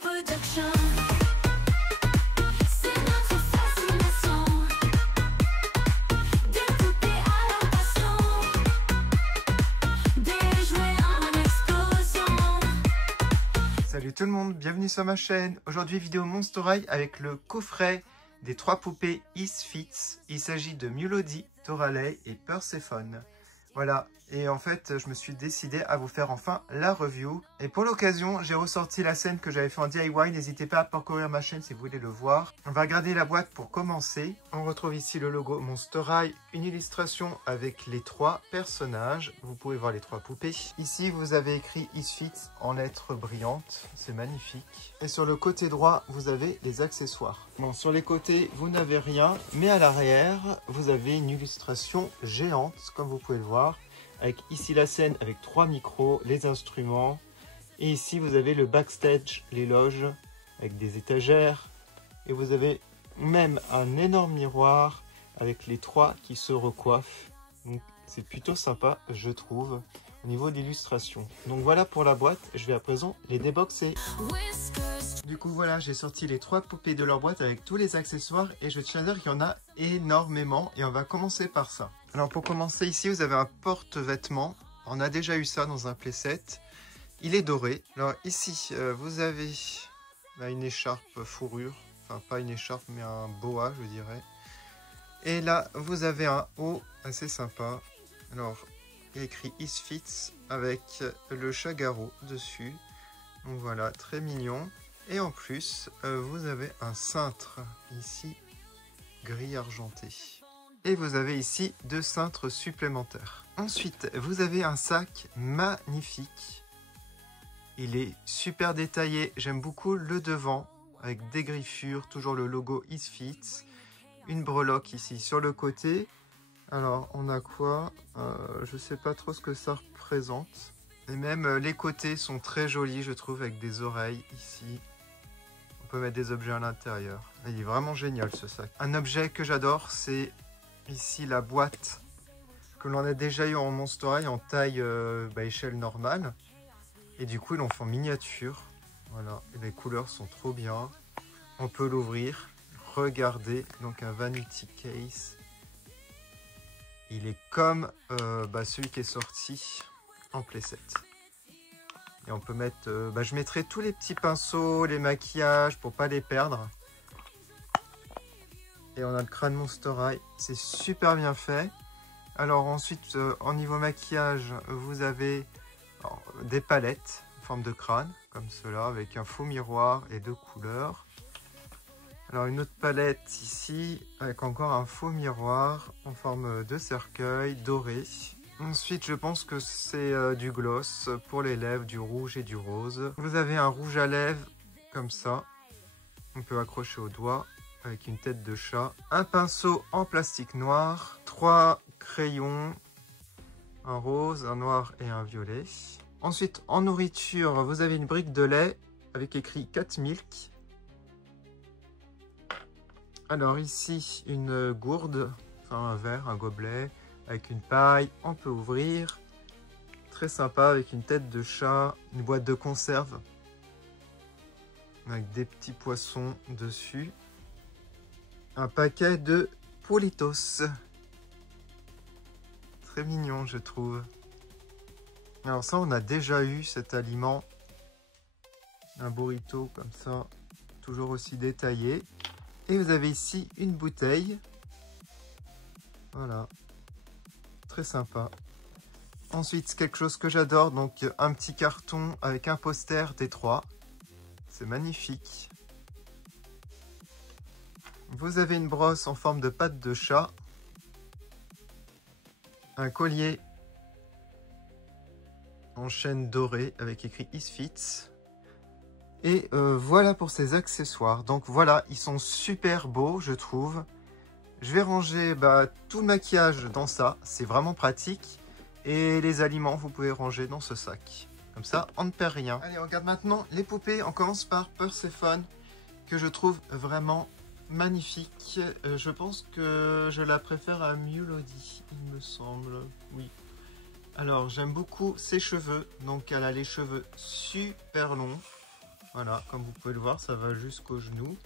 Production. C'est notre fascination. Des poupées à la passion. Des jouets en explosion. Salut tout le monde, bienvenue sur ma chaîne. Aujourd'hui vidéo Monster High avec le coffret des 3 poupées Is Fits. Il s'agit de Mulody, Doralei et Perséphone. Voilà, et en fait je me suis décidé à vous faire enfin la review. Et pour l'occasion j'ai ressorti la scène que j'avais fait en DIY. N'hésitez pas à parcourir ma chaîne si vous voulez le voir. On va regarder la boîte pour commencer. On retrouve ici le logo Monster High, une illustration avec les 3 personnages. Vous pouvez voir les 3 poupées. Ici vous avez écrit Is Fits en lettres brillantes, c'est magnifique. Et sur le côté droit vous avez les accessoires. Bon, sur les côtés vous n'avez rien, mais à l'arrière vous avez une illustration géante comme vous pouvez le voir. Avec ici la scène avec 3 micros, les instruments. Et ici vous avez le backstage, les loges avec des étagères. Et vous avez même un énorme miroir avec les 3 qui se recoiffent. Donc c'est plutôt sympa je trouve au niveau de l'illustration. Donc voilà pour la boîte, je vais à présent les déboxer. Du coup voilà, j'ai sorti les 3 poupées de leur boîte avec tous les accessoires. Et je tiens à dire qu'il y en a énormément. Et on va commencer par ça. Alors pour commencer ici vous avez un porte-vêtements, on a déjà eu ça dans un playset, il est doré. Alors ici vous avez une écharpe fourrure, enfin pas une écharpe mais un boa je dirais. Et là vous avez un haut assez sympa, alors il y a écrit Is Fits avec le chat garrot dessus, donc voilà très mignon. Et en plus vous avez un cintre ici gris argenté. Et vous avez ici 2 cintres supplémentaires. Ensuite, vous avez un sac magnifique. Il est super détaillé. J'aime beaucoup le devant avec des griffures, toujours le logo Is Fits. Une breloque ici sur le côté. Alors, on a quoi? Je sais pas trop ce que ça représente. Et même les côtés sont très jolis, je trouve, avec des oreilles ici. On peut mettre des objets à l'intérieur. Il est vraiment génial ce sac. Un objet que j'adore, c'est ici la boîte que l'on a déjà eu en Monster High en taille échelle normale. Et du coup ils l'ont fait en miniature. Voilà, et les couleurs sont trop bien. On peut l'ouvrir. Regardez, donc un vanity case. Il est comme celui qui est sorti en playset. Et on peut mettre, je mettrai tous les petits pinceaux, les maquillages pour pas les perdre. Et on a le crâne Monster High, c'est super bien fait. Alors ensuite, en niveau maquillage, vous avez des palettes en forme de crâne, comme cela, avec un faux miroir et 2 couleurs. Alors une autre palette ici, avec encore un faux miroir en forme de cercueil doré. Ensuite, je pense que c'est du gloss pour les lèvres, du rouge et du rose. Vous avez un rouge à lèvres, comme ça. On peut accrocher au doigt. Avec une tête de chat, un pinceau en plastique noir, 3 crayons, un rose, un noir et un violet. Ensuite, en nourriture, vous avez une brique de lait avec écrit Cat Milk. Alors ici, une gourde, enfin un verre, un gobelet, avec une paille, on peut ouvrir. Très sympa, avec une tête de chat, une boîte de conserve, avec des petits poissons dessus. Un paquet de Politos. Très mignon, je trouve. Alors ça, on a déjà eu cet aliment. Un burrito comme ça, toujours aussi détaillé. Et vous avez ici une bouteille. Voilà. Très sympa. Ensuite, quelque chose que j'adore, donc un petit carton avec un poster des 3. C'est magnifique. Vous avez une brosse en forme de patte de chat, un collier en chaîne dorée avec écrit Is Fits. Et voilà pour ces accessoires. Donc voilà, ils sont super beaux, je trouve. Je vais ranger tout le maquillage dans ça, c'est vraiment pratique. Et les aliments, vous pouvez ranger dans ce sac. Comme ça, on ne perd rien. Allez, on regarde maintenant les poupées. On commence par Perséphone, que je trouve vraiment magnifique. Je pense que je la préfère à Mulody, il me semble. Oui. Alors, j'aime beaucoup ses cheveux. Donc, elle a les cheveux super longs. Voilà, comme vous pouvez le voir, ça va jusqu'au genou.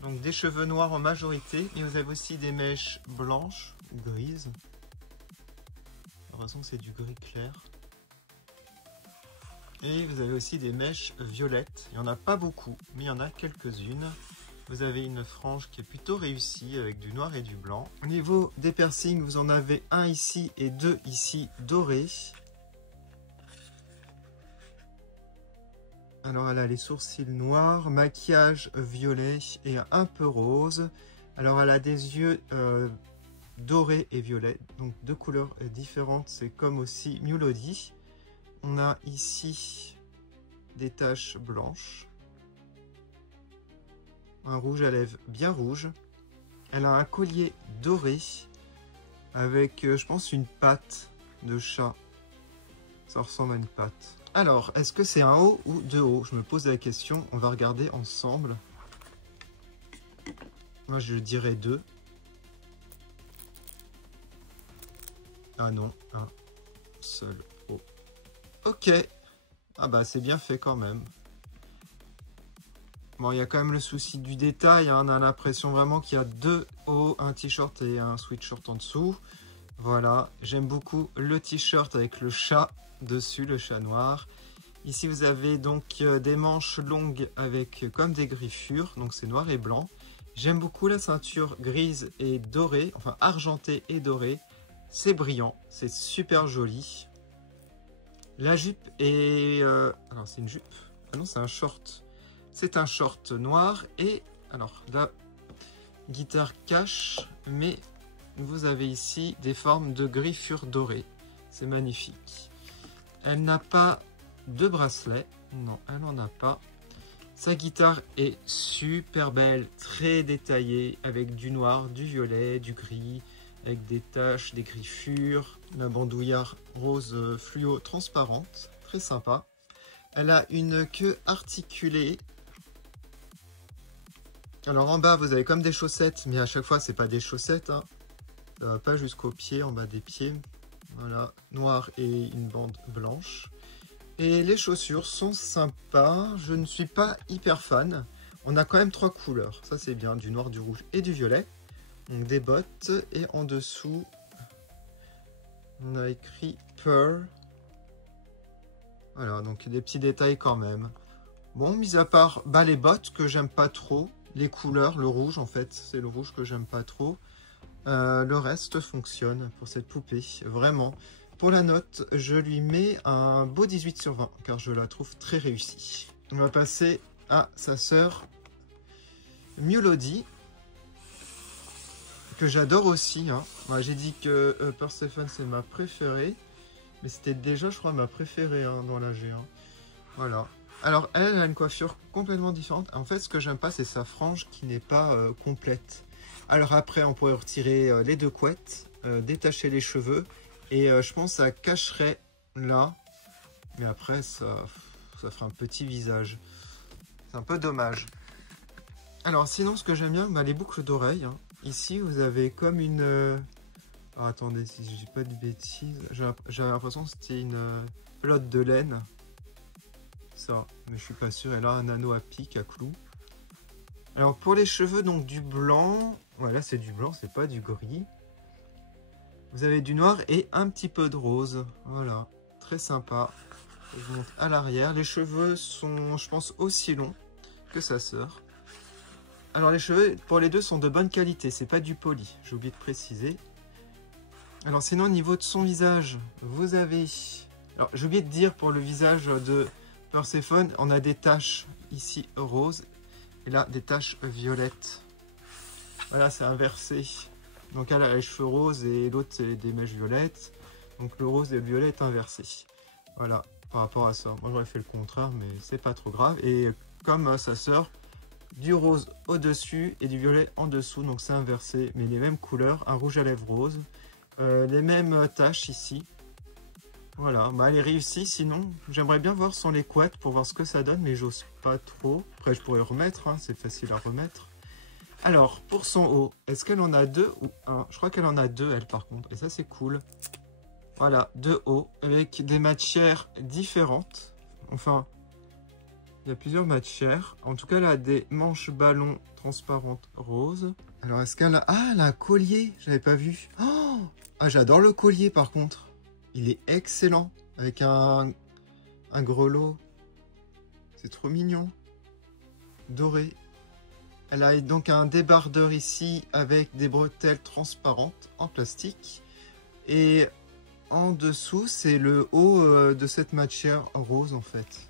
Donc des cheveux noirs en majorité, mais vous avez aussi des mèches blanches ou grises. J'ai l'impression que c'est du gris clair. Et vous avez aussi des mèches violettes. Il n'y en a pas beaucoup, mais il y en a quelques-unes. Vous avez une frange qui est plutôt réussie avec du noir et du blanc. Au niveau des piercings, vous en avez un ici et deux ici dorés. Alors elle a les sourcils noirs, maquillage violet et un peu rose. Alors elle a des yeux dorés et violets, donc deux couleurs différentes, c'est comme aussi Mulody. On a ici des taches blanches, un rouge à lèvres bien rouge. Elle a un collier doré avec, je pense, une patte de chat. Ça ressemble à une patte. Alors, est-ce que c'est un haut ou deux hauts? Je me pose la question, on va regarder ensemble. Moi, je dirais deux. Ah non, un seul haut. Ok. Ah bah, c'est bien fait quand même. Bon, il y a quand même le souci du détail, hein. On a l'impression vraiment qu'il y a deux hauts, un t-shirt et un sweatshirt en dessous. Voilà, j'aime beaucoup le t-shirt avec le chat dessus, le chat noir. Ici, vous avez donc des manches longues avec comme des griffures, donc c'est noir et blanc. J'aime beaucoup la ceinture grise et dorée, enfin argentée et dorée. C'est brillant, c'est super joli. La jupe est... alors, c'est une jupe? Ah non, c'est un short. C'est un short noir et... Alors, la guitare cache, mais... Vous avez ici des formes de griffures dorées. C'est magnifique. Elle n'a pas de bracelet. Non, elle n'en a pas. Sa guitare est super belle, très détaillée, avec du noir, du violet, du gris, avec des taches, des griffures. La bandoulière rose fluo transparente, très sympa. Elle a une queue articulée. Alors en bas, vous avez comme des chaussettes, mais à chaque fois, c'est pas des chaussettes, hein. Ça va pas jusqu'au pied, en bas des pieds. Voilà, noir et une bande blanche. Et les chaussures sont sympas. Je ne suis pas hyper fan. On a quand même trois couleurs. Ça, c'est bien. Du noir, du rouge et du violet. Donc des bottes. Et en dessous, on a écrit Pearl. Voilà, donc des petits détails quand même. Bon, mis à part les bottes que j'aime pas trop. Les couleurs, le rouge en fait. C'est le rouge que j'aime pas trop. Le reste fonctionne pour cette poupée, vraiment. Pour la note, je lui mets un beau 18 sur 20, car je la trouve très réussie. On va passer à sa sœur Mulody, que j'adore aussi. Hein. Moi, j'ai dit que Persephone, c'est ma préférée, mais c'était déjà, je crois, ma préférée hein, dans la G1. Voilà. Alors, elle a une coiffure complètement différente. En fait, ce que j'aime pas, c'est sa frange qui n'est pas complète. Alors après, on pourrait retirer les deux couettes, détacher les cheveux. Et je pense que ça cacherait là. Mais après, ça ferait un petit visage. C'est un peu dommage. Alors sinon, ce que j'aime bien, les boucles d'oreilles. Hein. Ici, vous avez comme une... Alors, attendez, si je dis pas de bêtises. J'ai l'impression que c'était une pelote de laine. Ça, mais je suis pas sûr. Elle a un anneau à pic, à clous. Alors pour les cheveux, donc du blanc... Voilà, c'est du blanc, c'est pas du gris. Vous avez du noir et un petit peu de rose. Voilà, très sympa. Je vous montre à l'arrière. Les cheveux sont, je pense, aussi longs que sa sœur. Alors les cheveux, pour les deux, sont de bonne qualité. C'est pas du poli, j'ai oublié de préciser. Alors sinon, au niveau de son visage, vous avez... Alors j'ai oublié de dire, pour le visage de Perséphone, on a des taches ici roses. Et là, des taches violettes. Voilà, c'est inversé. Donc elle a les cheveux roses et l'autre c'est des mèches violettes. Donc le rose et le violet est inversé. Voilà, par rapport à ça. Moi j'aurais fait le contraire, mais c'est pas trop grave. Et comme sa sœur, du rose au-dessus et du violet en dessous. Donc c'est inversé, mais les mêmes couleurs. Un rouge à lèvres rose. Les mêmes taches ici. Voilà, elle est réussie. Sinon, j'aimerais bien voir son les couettes pour voir ce que ça donne, mais j'ose pas trop. Après, je pourrais remettre, hein, c'est facile à remettre. Alors, pour son haut, est-ce qu'elle en a deux ou un? Je crois qu'elle en a deux, elle, par contre. Et ça, c'est cool. Voilà, deux hauts avec des matières différentes. Enfin, Il y a plusieurs matières. En tout cas, elle a des manches ballons transparentes roses. Alors, est-ce qu'elle a... Ah, elle a un collier. J'avais pas vu. Oh, ah, j'adore le collier, par contre. Il est excellent. Avec un grelot. C'est trop mignon. Doré. Elle a donc un débardeur ici avec des bretelles transparentes en plastique. Et en dessous, c'est le haut de cette matière rose, en fait.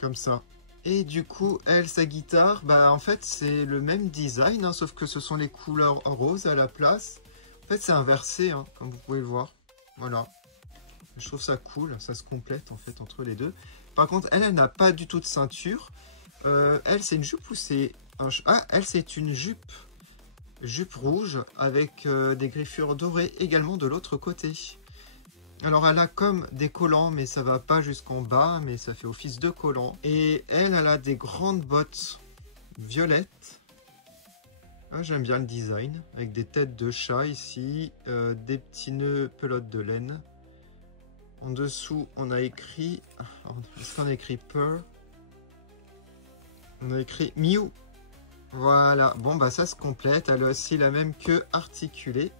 Comme ça. Et du coup, elle, sa guitare, bah en fait, c'est le même design, hein, sauf que ce sont les couleurs roses à la place. En fait, c'est inversé, hein, comme vous pouvez le voir. Voilà. Je trouve ça cool, ça se complète, en fait, entre les deux. Par contre, elle n'a pas du tout de ceinture. Elle, c'est une jupe ou c'est... Ah, elle, c'est une jupe. Jupe rouge avec des griffures dorées également de l'autre côté. Alors elle a comme des collants, mais ça va pas jusqu'en bas, mais ça fait office de collant. Et elle a des grandes bottes violettes. Ah, j'aime bien le design, avec des têtes de chat ici, des petits nœuds pelote de laine. En dessous, on a écrit... Est-ce qu'on a écrit Purr? On a écrit Mew. Voilà, bon bah ça se complète. Elle a aussi la même queue articulée.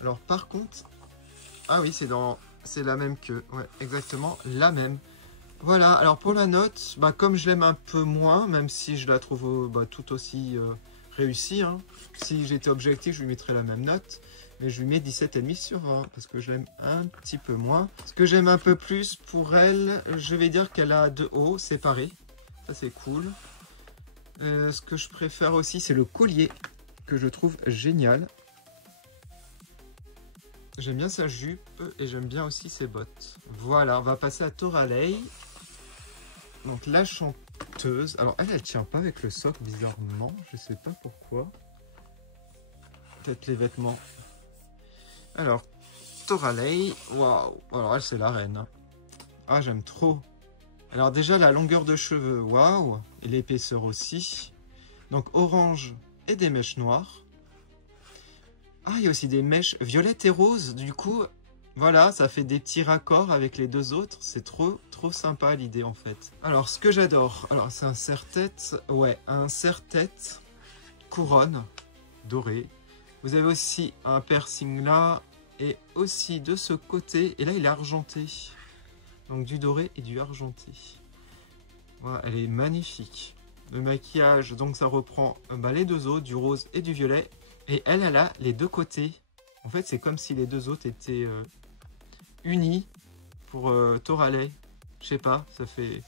Alors par contre... Ah oui, c'est la même queue. Ouais, exactement la même. Voilà, alors pour la note, bah, comme je l'aime un peu moins, même si je la trouve bah, tout aussi réussie, hein. Si j'étais objectif, je lui mettrais la même note. Mais je lui mets 17,5 sur 20 parce que je l'aime un petit peu moins. Ce que j'aime un peu plus pour elle, je vais dire qu'elle a deux hauts séparés. Ça c'est cool. Ce que je préfère aussi, c'est le collier que je trouve génial. J'aime bien sa jupe et j'aime bien aussi ses bottes. Voilà, on va passer à Toralei. Donc la chanteuse. Alors elle tient pas avec le socle bizarrement. Je sais pas pourquoi. Peut-être les vêtements. Alors, Toralei. Waouh. Alors elle c'est la reine, hein. Ah j'aime trop. Alors déjà la longueur de cheveux. Waouh. Et l'épaisseur aussi. Donc orange et des mèches noires. Ah, il y a aussi des mèches violettes et roses. Du coup, voilà, ça fait des petits raccords avec les deux autres. C'est trop sympa l'idée en fait. Alors, ce que j'adore, alors c'est un serre-tête. Ouais, un serre-tête couronne doré. Vous avez aussi un piercing là et aussi de ce côté. Et là, il est argenté. Donc du doré et du argenté. Voilà, elle est magnifique. Le maquillage, donc ça reprend bah, les deux autres, du rose et du violet. Et elle a les deux côtés. En fait, c'est comme si les deux autres étaient unis pour Toralei. Je sais pas, ça fait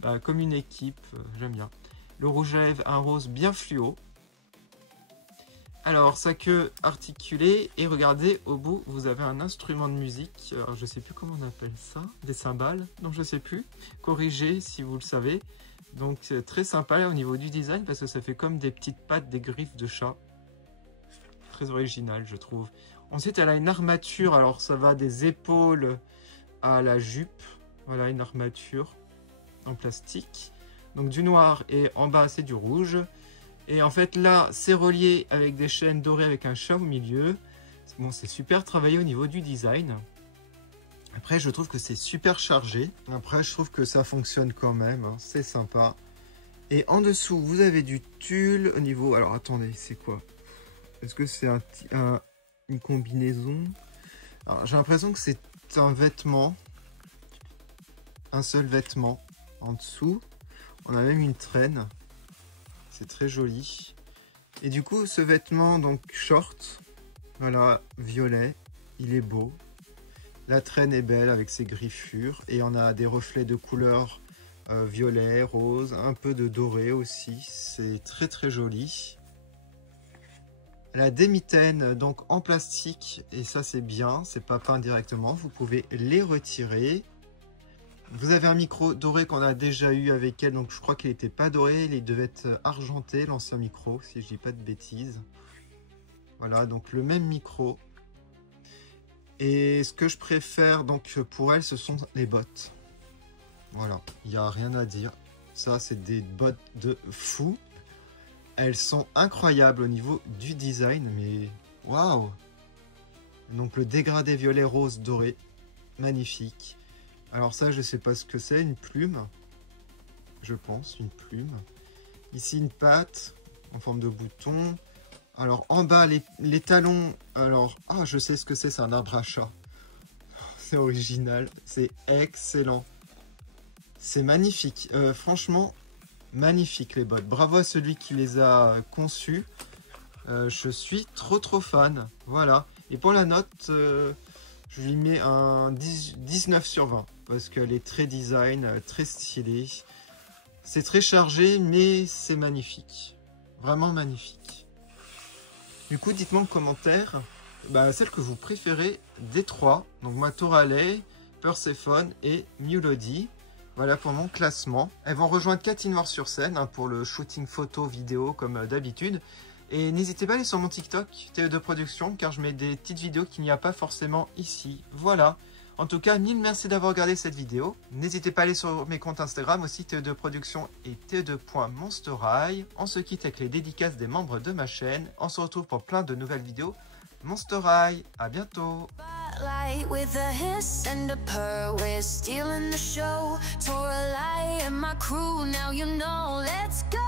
bah, comme une équipe. J'aime bien. Le rouge à lèvres, un rose bien fluo. Alors, sa queue articulée. Et regardez, au bout, vous avez un instrument de musique. Alors, je sais plus comment on appelle ça. Des cymbales. Non, je sais plus. Corrigez si vous le savez. Donc, c'est très sympa là, au niveau du design parce que ça fait comme des petites pattes, des griffes de chat. Très original je trouve. Ensuite elle a une armature, alors ça va des épaules à la jupe. Voilà une armature en plastique. Donc du noir et en bas c'est du rouge. Et en fait là c'est relié avec des chaînes dorées avec un chat au milieu. Bon c'est super travaillé au niveau du design. Après je trouve que c'est super chargé. Après je trouve que ça fonctionne quand même, hein. C'est sympa. Et en dessous vous avez du tulle au niveau... Alors attendez, c'est quoi? Est-ce que c'est une combinaison? J'ai l'impression que c'est un vêtement. Un seul vêtement. En dessous, on a même une traîne. C'est très joli. Et du coup, ce vêtement, donc short, voilà, violet, il est beau. La traîne est belle avec ses griffures. Et on a des reflets de couleurs violet, rose, un peu de doré aussi. C'est très joli. La demi-taine donc en plastique et ça c'est bien, c'est pas peint directement, vous pouvez les retirer. Vous avez un micro doré qu'on a déjà eu avec elle, donc je crois qu'il n'était pas doré, il devait être argenté l'ancien micro si je dis pas de bêtises. Voilà donc le même micro. Et ce que je préfère donc pour elle ce sont les bottes. Voilà, il n'y a rien à dire, ça c'est des bottes de fou. Elles sont incroyables au niveau du design, mais waouh! Donc le dégradé violet rose doré, magnifique. Alors ça, je sais pas ce que c'est, une plume. je pense, une plume. Ici, une patte en forme de bouton. Alors, en bas, les talons. Alors, ah, je sais ce que c'est un arbre à chat. C'est original, c'est excellent. C'est magnifique. Franchement, magnifique les bottes. Bravo à celui qui les a conçues. Je suis trop fan. Voilà. Et pour la note, je lui mets un 19 sur 20. Parce qu'elle est très design, très stylée. C'est très chargé, mais c'est magnifique. Vraiment magnifique. Du coup, dites-moi en commentaire celle que vous préférez des trois. Donc moi, Toralei, Perséphone et Mulody. Voilà pour mon classement. Elles vont rejoindre Cathy Noir sur scène pour le shooting photo, vidéo comme d'habitude. Et n'hésitez pas à aller sur mon TikTok, TE2 Production, car je mets des petites vidéos qu'il n'y a pas forcément ici. Voilà. En tout cas, mille merci d'avoir regardé cette vidéo. N'hésitez pas à aller sur mes comptes Instagram aussi, TE2 Production et TE2.monsterhigh. On se quitte avec les dédicaces des membres de ma chaîne. On se retrouve pour plein de nouvelles vidéos. Monster High, à bientôt. Spotlight with a hiss and a purr, we're stealing the show. Toralei and my crew, now you know, let's go.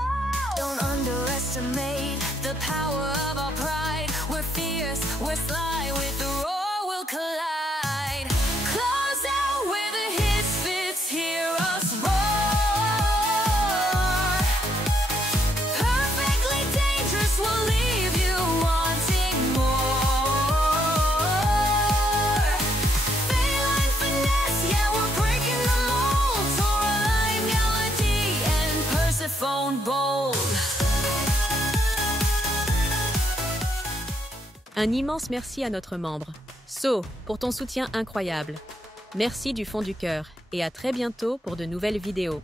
Don't underestimate the power of our pride. We're fierce, we're sly, with the roar we'll collide. Close out where the hits fits, hear us roar. Perfectly dangerous, we'll leave you wanting more. Feline finesse, yeah, we're breaking the mold. Toralei, Mulody, and Persephone bold. Un immense merci à notre membre, So, pour ton soutien incroyable. Merci du fond du cœur et à très bientôt pour de nouvelles vidéos.